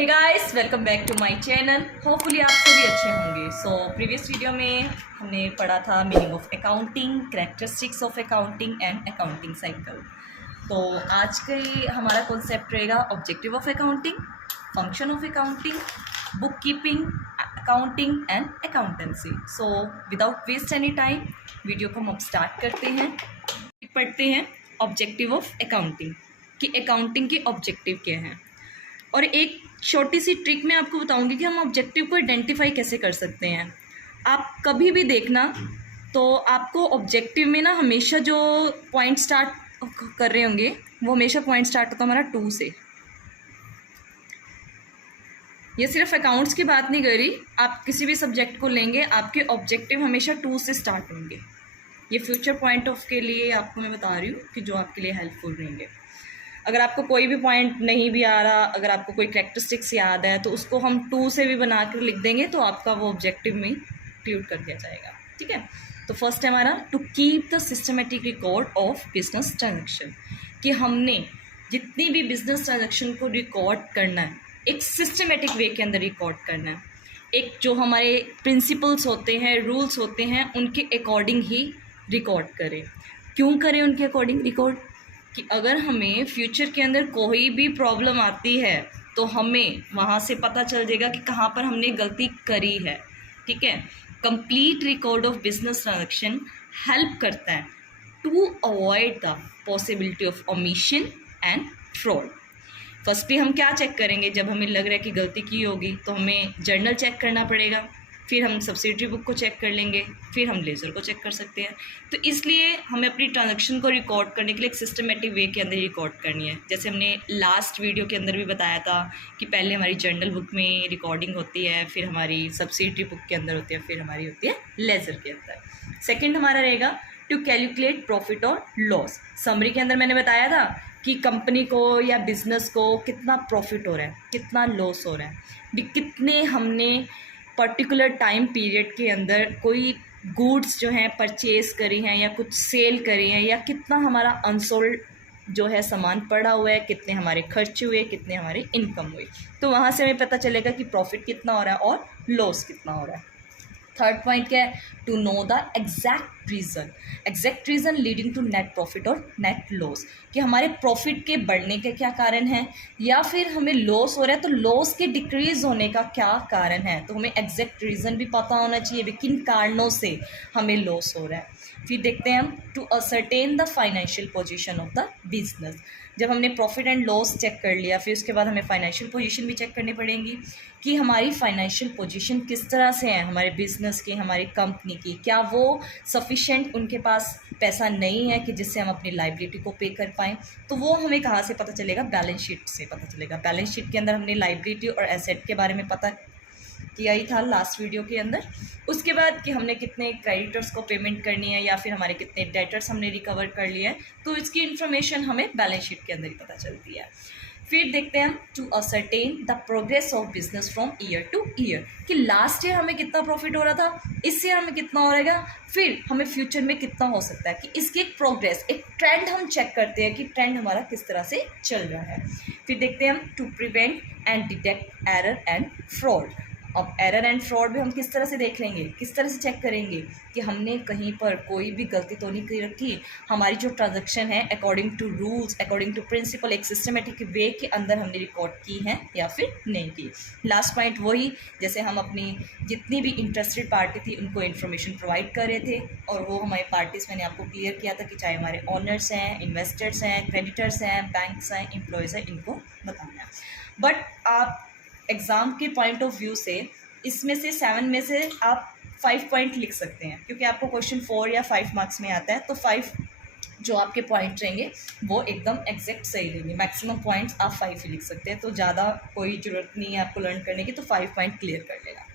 Hey guys, welcome back to my channel. Hopefully आप सभी अच्छे होंगे। सो प्रीवियस वीडियो में हमने पढ़ा था meaning of accounting, characteristics of accounting and accounting cycle. तो आज के हमारा कॉन्सेप्ट रहेगा objective of accounting, function of accounting, bookkeeping, accounting and accountancy. So without waste any time video को हम अब स्टार्ट करते हैं। पढ़ते हैं ऑब्जेक्टिव ऑफ अकाउंटिंग कि अकाउंटिंग के ऑब्जेक्टिव क्या हैं, और एक छोटी सी ट्रिक मैं आपको बताऊंगी कि हम ऑब्जेक्टिव को आइडेंटिफाई कैसे कर सकते हैं। आप कभी भी देखना तो आपको ऑब्जेक्टिव में ना हमेशा जो पॉइंट स्टार्ट कर रहे होंगे वो हमेशा पॉइंट स्टार्ट होता है हमारा 2 से। ये सिर्फ अकाउंट्स की बात नहीं कर रही, आप किसी भी सब्जेक्ट को लेंगे आपके ऑब्जेक्टिव हमेशा 2 से स्टार्ट होंगे। ये फ्यूचर पॉइंट ऑफ के लिए आपको मैं बता रही हूँ कि जो आपके लिए हेल्पफुल रहेंगे। अगर आपको कोई भी पॉइंट नहीं भी आ रहा, अगर आपको कोई कैरेक्टरिस्टिक्स याद है तो उसको हम 2 से भी बना कर लिख देंगे तो आपका वो ऑब्जेक्टिव में इंक्लूड कर दिया जाएगा। ठीक है, तो फर्स्ट है हमारा to keep the systematic record of business transaction, कि हमने जितनी भी बिजनेस ट्रांजेक्शन को रिकॉर्ड करना है एक सिस्टमेटिक वे के अंदर रिकॉर्ड करना है। एक जो हमारे प्रिंसिपल्स होते हैं, रूल्स होते हैं, उनके अकॉर्डिंग ही रिकॉर्ड करें। क्यों करें उनके अकॉर्डिंग रिकॉर्ड? कि अगर हमें फ्यूचर के अंदर कोई भी प्रॉब्लम आती है तो हमें वहाँ से पता चल जाएगा कि कहाँ पर हमने गलती करी है। ठीक है, complete record of business transaction help करता है to avoid the possibility of omission and fraud. Firstly हम क्या चेक करेंगे? जब हमें लग रहा है कि गलती की होगी तो हमें जर्नल चेक करना पड़ेगा, फिर हम सब्सिडरी बुक को चेक कर लेंगे, फिर हम लेज़र को चेक कर सकते हैं। तो इसलिए हमें अपनी ट्रांजैक्शन को रिकॉर्ड करने के लिए एक सिस्टमेटिक वे के अंदर रिकॉर्ड करनी है। जैसे हमने लास्ट वीडियो के अंदर भी बताया था कि पहले हमारी जर्नल बुक में रिकॉर्डिंग होती है, फिर हमारी सब्सिडरी बुक के अंदर होती है, फिर हमारी होती है लेज़र के अंदर। सेकेंड हमारा रहेगा टू कैलकुलेट प्रॉफिट और लॉस। समरी के अंदर मैंने बताया था कि कंपनी को या बिज़नेस को कितना प्रॉफिट हो रहा है, कितना लॉस हो रहा है, कितने हमने पर्टिकुलर टाइम पीरियड के अंदर कोई गुड्स जो हैं परचेज़ करी हैं या कुछ सेल करी हैं, या कितना हमारा अनसोल्ड जो है सामान पड़ा हुआ है, कितने हमारे खर्च हुए, कितने हमारे इनकम हुई। तो वहाँ से हमें पता चलेगा कि प्रॉफिट कितना हो रहा है और लॉस कितना हो रहा है। थर्ड पॉइंट क्या है? To know the exact reason leading to net profit और नेट लॉस, कि हमारे प्रॉफिट के बढ़ने के क्या कारण हैं, या फिर हमें लॉस हो रहा है तो लॉस के डिक्रीज होने का क्या कारण है। तो हमें एग्जैक्ट रीज़न भी पता होना चाहिए किन कारणों से हमें लॉस हो रहा है। फिर देखते हैं हम to ascertain the financial position of the business. जब हमने प्रॉफिट एंड लॉस चेक कर लिया, फिर उसके बाद हमें फाइनेंशियल पोजीशन भी चेक करनी पड़ेगी कि हमारी फाइनेंशियल पोजीशन किस तरह से है, हमारे बिजनेस की, हमारी कंपनी की। क्या वो सफिशेंट, उनके पास पैसा नहीं है कि जिससे हम अपनी लाइबिलिटी को पे कर पाएँ। तो वो हमें कहाँ से पता चलेगा? बैलेंस शीट से पता चलेगा। बैलेंस शीट के अंदर हमने लाइबिलिटी और एसेट के बारे में पता किया ही था लास्ट वीडियो के अंदर। उसके बाद कि हमने कितने क्रेडिटर्स को पेमेंट करनी है या फिर हमारे कितने डेटर्स हमने रिकवर कर लिए हैं, तो इसकी इन्फॉर्मेशन हमें बैलेंस शीट के अंदर ही पता चलती है। फिर देखते हैं हम to ascertain the progress of business from year to year, कि लास्ट ईयर हमें कितना प्रॉफिट हो रहा था, इस ईयर हमें कितना हो रहेगा, फिर हमें फ्यूचर में कितना हो सकता है, कि इसकी एक प्रोग्रेस, एक ट्रेंड हम चेक करते हैं कि ट्रेंड हमारा किस तरह से चल रहा है। फिर देखते हैं हम to prevent and detect error and fraud. अब एरर एंड फ्रॉड भी हम किस तरह से देख लेंगे, किस तरह से चेक करेंगे कि हमने कहीं पर कोई भी गलती तो नहीं कर रखी, हमारी जो ट्रांजैक्शन है according to rules, according to principle, एक सिस्टमेटिक वे के अंदर हमने रिकॉर्ड की है या फिर नहीं की। लास्ट पॉइंट वही, जैसे हम अपनी जितनी भी इंटरेस्टेड पार्टी थी उनको इन्फॉर्मेशन प्रोवाइड कर रहे थे, और वो हमारी पार्टीज़ मैंने आपको क्लियर किया था कि चाहे हमारे ऑनर्स हैं, इन्वेस्टर्स हैं, क्रेडिटर्स हैं, बैंक्स हैं, एम्प्लॉयज़ हैं, इनको बताना है। बट आप एग्ज़ाम के पॉइंट ऑफ व्यू से इसमें से 7 में से आप 5 पॉइंट लिख सकते हैं, क्योंकि आपको क्वेश्चन 4 या 5 मार्क्स में आता है, तो 5 जो आपके पॉइंट रहेंगे वो एकदम एग्जैक्ट सही रहेंगे। मैक्सिमम पॉइंट्स आप 5 ही लिख सकते हैं, तो ज़्यादा कोई ज़रूरत नहीं है आपको लर्न करने की, तो 5 पॉइंट क्लियर कर लेगा।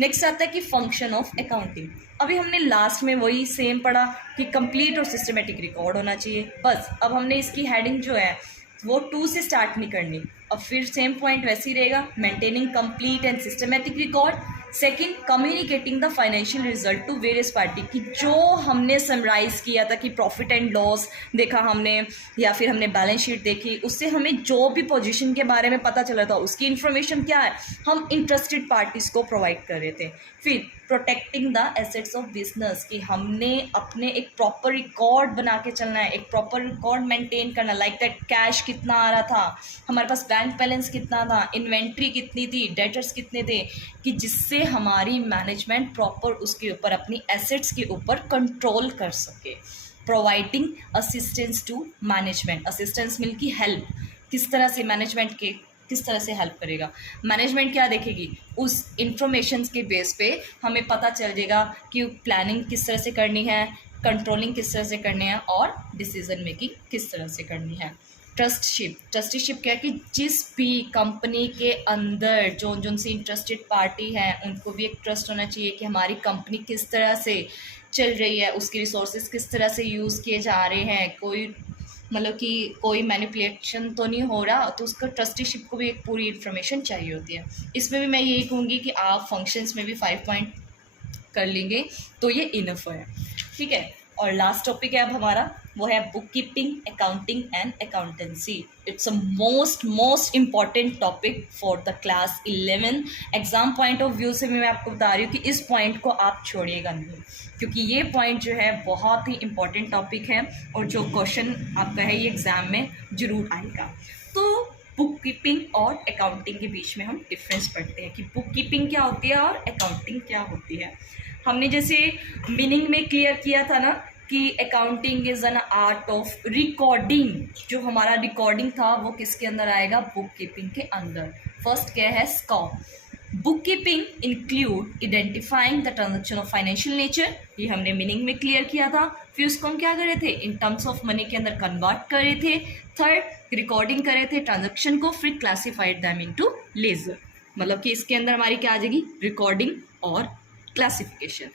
नेक्स्ट आता है कि फंक्शन ऑफ अकाउंटिंग। अभी हमने लास्ट में वही सेम पढ़ा कि कंप्लीट और सिस्टमेटिक रिकॉर्ड होना चाहिए, बस अब हमने इसकी हेडिंग जो है वो 2 से स्टार्ट नहीं करनी। अब फिर सेम पॉइंट वैसे ही रहेगा, maintaining complete and systematic record, second, communicating the financial result to various party, कि जो हमने समराइज किया था कि प्रॉफिट एंड लॉस देखा हमने या फिर हमने बैलेंस शीट देखी, उससे हमें जो भी पोजीशन के बारे में पता चला था उसकी इन्फॉर्मेशन क्या है हम इंटरेस्टेड पार्टीज को प्रोवाइड कर रहे थे। फिर protecting the assets of business, कि हमने अपने एक प्रॉपर रिकॉर्ड बना के चलना है, एक प्रॉपर रिकॉर्ड मेंटेन करना, लाइक दैट कैश कितना आ रहा था, हमारे पास बैंक बैलेंस कितना था, इन्वेंट्री कितनी थी, डेटर्स कितने थे, कि जिससे हमारी मैनेजमेंट प्रॉपर उसके ऊपर अपनी एसेट्स के ऊपर कंट्रोल कर सके। Providing assistance to management, assistance mill की हेल्प, किस तरह से मैनेजमेंट के किस तरह से हेल्प करेगा, मैनेजमेंट क्या देखेगी, उस इंफॉर्मेशन के बेस पे हमें पता चल जाएगा कि प्लानिंग किस तरह से करनी है, कंट्रोलिंग किस तरह से करनी है और डिसीजन मेकिंग किस तरह से करनी है। ट्रस्टशिप, ट्रस्टीशिप क्या है कि जिस भी कंपनी के अंदर जो जिनसे इंटरेस्टेड पार्टी है उनको भी एक ट्रस्ट होना चाहिए कि हमारी कंपनी किस तरह से चल रही है, उसकी रिसोर्सेज किस तरह से यूज़ किए जा रहे हैं, कोई मतलब कि कोई मैनिपुलेशन तो नहीं हो रहा, तो उसका ट्रस्टीशिप को भी एक पूरी इन्फॉर्मेशन चाहिए होती है। इसमें भी मैं यही कहूँगी कि आप फंक्शंस में भी 5 पॉइंट कर लेंगे तो ये इनफ है, ठीक है। और लास्ट टॉपिक है अब हमारा, वो है book keeping, accounting and accountancy. It's a most important topic for the class 11। Exam point of view से मैं आपको बता रही हूँ कि इस पॉइंट को आप छोड़िएगा नहीं, क्योंकि ये पॉइंट जो है बहुत ही इम्पॉर्टेंट टॉपिक है और जो क्वेश्चन आपका है ये एग्ज़ाम में ज़रूर आएगा। तो बुक कीपिंग और अकाउंटिंग के बीच में हम डिफरेंस पढ़ते हैं कि बुक कीपिंग क्या होती है और अकाउंटिंग क्या होती है। हमने जैसे मीनिंग में क्लियर किया था ना कि accounting is an art of recording, जो हमारा रिकॉर्डिंग था वो किसके अंदर आएगा, बुक कीपिंग के अंदर। फर्स्ट क्या है, scope. Book keeping include identifying the transaction of financial nature, ये हमने मीनिंग में क्लियर किया था। फिर उसको हम क्या कर रहे थे, इन टर्म्स ऑफ मनी के अंदर कन्वर्ट कर रहे थे। थर्ड, रिकॉर्डिंग कर रहे थे ट्रांजेक्शन को, फिर क्लासीफाइड दैम इनटू लेजर, मतलब कि इसके अंदर हमारी क्या आ जाएगी, रिकॉर्डिंग और क्लासिफिकेशन।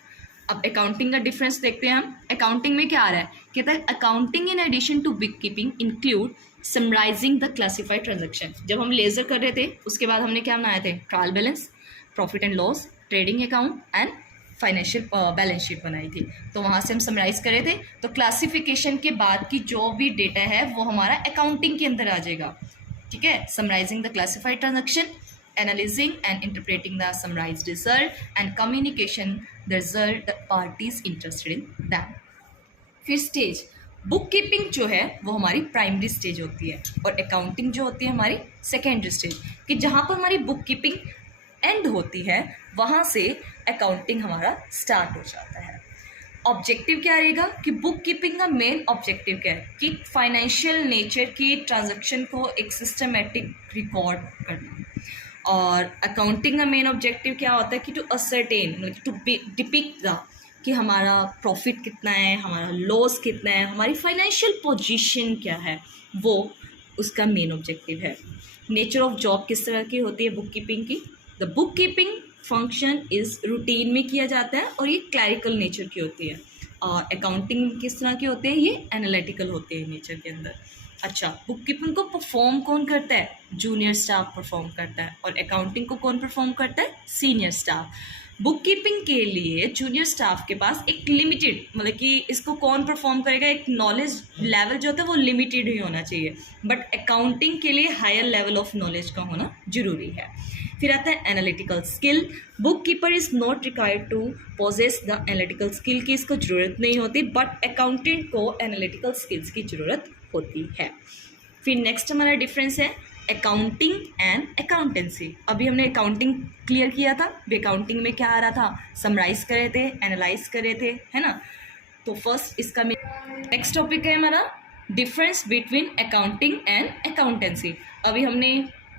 अब अकाउंटिंग का डिफरेंस देखते हैं हम। अकाउंटिंग में क्या आ रहा है, कहता है accounting in addition to bookkeeping include summarising the classified transaction. जब हम लेजर कर रहे थे उसके बाद हमने क्या बनाए थे, trial balance, profit and loss, trading account and financial balance sheet बनाई थी, तो वहाँ से हम समराइज कर रहे थे। तो क्लासिफिकेशन के बाद की जो भी डेटा है वो हमारा अकाउंटिंग के अंदर आ जाएगा, ठीक है। Summarising the classified transaction, analyzing and interpreting the summarized result and communication the result the parties interested in them। फिर स्टेज, बुक कीपिंग जो है वो हमारी प्राइमरी स्टेज होती है और अकाउंटिंग जो होती है हमारी सेकेंडरी स्टेज, कि जहाँ पर हमारी बुक कीपिंग एंड होती है वहाँ से अकाउंटिंग हमारा स्टार्ट हो जाता है। ऑब्जेक्टिव क्या रहेगा कि बुक कीपिंग का मेन ऑब्जेक्टिव क्या है कि फाइनेंशियल नेचर की ट्रांजैक्शन को एक सिस्टमेटिक रिकॉर्ड करना, और अकाउंटिंग का मेन ऑब्जेक्टिव क्या होता है कि टू असरटेन, मतलब टू डिपिक्ट द कि हमारा प्रॉफिट कितना है, हमारा लॉस कितना है, हमारी फाइनेंशियल पोजीशन क्या है, वो उसका मेन ऑब्जेक्टिव है। नेचर ऑफ जॉब किस तरह की होती है बुक कीपिंग की, the book keeping function is routine में किया जाता है और ये क्लैरिकल नेचर की होती है, और अकाउंटिंग किस तरह की होते हैं, ये एनालिटिकल होते हैं नेचर के अंदर। अच्छा, बुक कीपिंग को परफॉर्म कौन करता है, जूनियर स्टाफ परफॉर्म करता है, और अकाउंटिंग को कौन परफॉर्म करता है, सीनियर स्टाफ। बुक कीपिंग के लिए जूनियर स्टाफ के पास एक लिमिटेड, मतलब कि इसको कौन परफॉर्म करेगा, एक नॉलेज लेवल जो होता है वो लिमिटेड ही होना चाहिए, बट अकाउंटिंग के लिए हायर लेवल ऑफ नॉलेज का होना जरूरी है। फिर आता है analytical skill. Bookkeeper is not required to possess the analytical skill की इसको ज़रूरत नहीं होती, बट अकाउंटेंट को एनालिटिकल स्किल्स की ज़रूरत होती है। फिर नेक्स्ट हमारा डिफरेंस है अकाउंटिंग एंड अकाउंटेंसी। अभी हमने अकाउंटिंग क्लियर किया था, अकाउंटिंग में क्या आ रहा था, समराइज कर रहे थे, एनालाइज कर रहे थे, है ना। तो फर्स्ट इसका नेक्स्ट टॉपिक है हमारा difference between accounting and accountancy. अभी हमने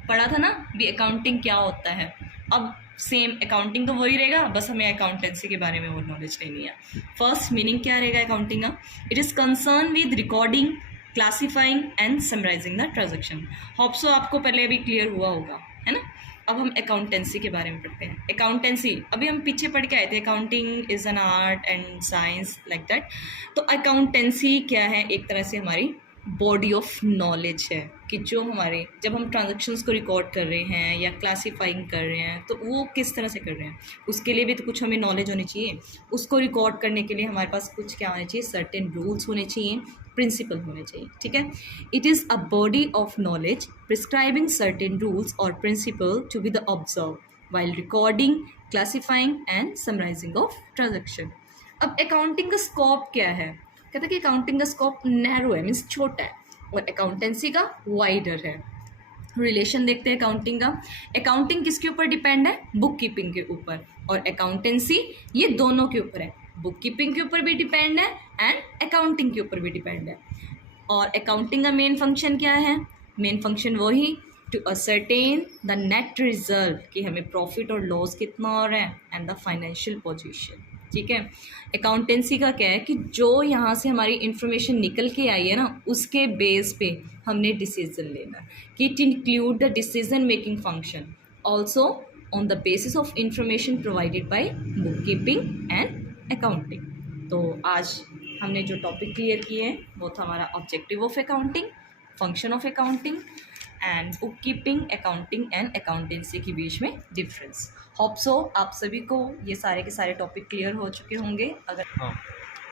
पढ़ा था ना भी अकाउंटिंग क्या होता है, अब सेम अकाउंटिंग तो वही रहेगा, बस हमें अकाउंटेंसी के बारे में वो नॉलेज नहीं है। फर्स्ट मीनिंग क्या रहेगा अकाउंटिंग का, it is concern with recording, classifying and summarising the transaction. Hope so आपको पहले अभी क्लियर हुआ होगा, है ना। अब हम अकाउंटेंसी के बारे में पढ़ते हैं। अकाउंटेंसी अभी हम पीछे पढ़ के आए थे, accounting is an art and science like that. तो अकाउंटेंसी क्या है, एक तरह से हमारी बॉडी ऑफ नॉलेज है कि जो हमारे जब हम ट्रांजैक्शंस को रिकॉर्ड कर रहे हैं या क्लासीफाइंग कर रहे हैं तो वो किस तरह से कर रहे हैं, उसके लिए भी तो कुछ हमें नॉलेज होनी चाहिए। उसको रिकॉर्ड करने के लिए हमारे पास कुछ क्या होने चाहिए, सर्टेन रूल्स होने चाहिए, प्रिंसिपल होने चाहिए, ठीक है। It is a body of knowledge prescribing certain rules और principle to be the observe while recording, classifying and summarising of transaction. अब अकाउंटिंग का स्कोप क्या है, कहते हैं कि अकाउंटिंग का स्कोप नैरो है, मीन्स छोटा है, और अकाउंटेंसी का वाइडर है। रिलेशन देखते हैं अकाउंटिंग का। अकाउंटिंग किसके ऊपर डिपेंड है, बुक कीपिंग के ऊपर, और अकाउंटेंसी ये दोनों के ऊपर है, बुक कीपिंग के ऊपर भी डिपेंड है एंड अकाउंटिंग के ऊपर भी डिपेंड है। और अकाउंटिंग का मेन फंक्शन क्या है, मेन फंक्शन वही to ascertain the net result कि हमें प्रॉफिट और लॉस कितना हो रहा है एंड द फाइनेंशियल पोजीशन, ठीक है। अकाउंटेंसी का क्या है कि जो यहाँ से हमारी इंफॉर्मेशन निकल के आई है ना, उसके बेस पे हमने डिसीजन लेना कि it include the decision making function also on the basis of information provided by book keeping and accounting. तो आज हमने जो टॉपिक क्लियर किए हैं वो था हमारा objective of accounting, function of accounting and book keeping, accounting and accountancy के बीच में डिफरेंस। होप सो आप सभी को ये सारे के सारे टॉपिक क्लियर हो चुके होंगे। अगर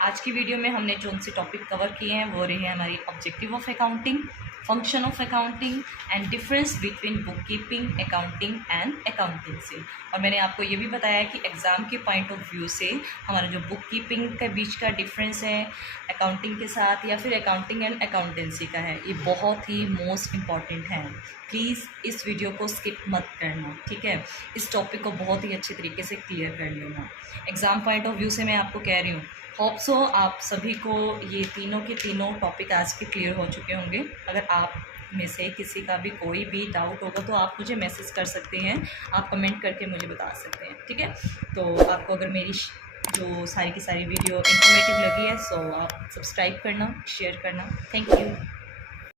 आज की वीडियो में हमने जो उनसे टॉपिक कवर किए हैं वो रहे हैं हमारी objective of accounting, function of accounting and difference between book keeping, accounting and accountancy. और मैंने आपको ये भी बताया कि एग्ज़ाम के पॉइंट ऑफ व्यू से हमारा जो बुक कीपिंग के बीच का डिफरेंस है अकाउंटिंग के साथ या फिर अकाउंटिंग एंड अकाउंटेंसी का है, ये बहुत ही मोस्ट इम्पॉर्टेंट है। प्लीज़ इस वीडियो को स्किप मत करना, ठीक है। इस टॉपिक को बहुत ही अच्छे तरीके से क्लियर कर लेना। एग्ज़ाम पॉइंट ऑफ व्यू से मैं आपको कह रही हूँ, होप सो आप सभी को ये तीनों के तीनों टॉपिक आज के क्लियर हो चुके होंगे। अगर आप में से किसी का भी कोई भी डाउट होगा तो आप मुझे मैसेज कर सकते हैं, आप कमेंट करके मुझे बता सकते हैं, ठीक है। तो आपको अगर मेरी जो सारी की सारी वीडियो इन्फॉर्मेटिव लगी है सो आप सब्सक्राइब करना, शेयर करना। Thank you.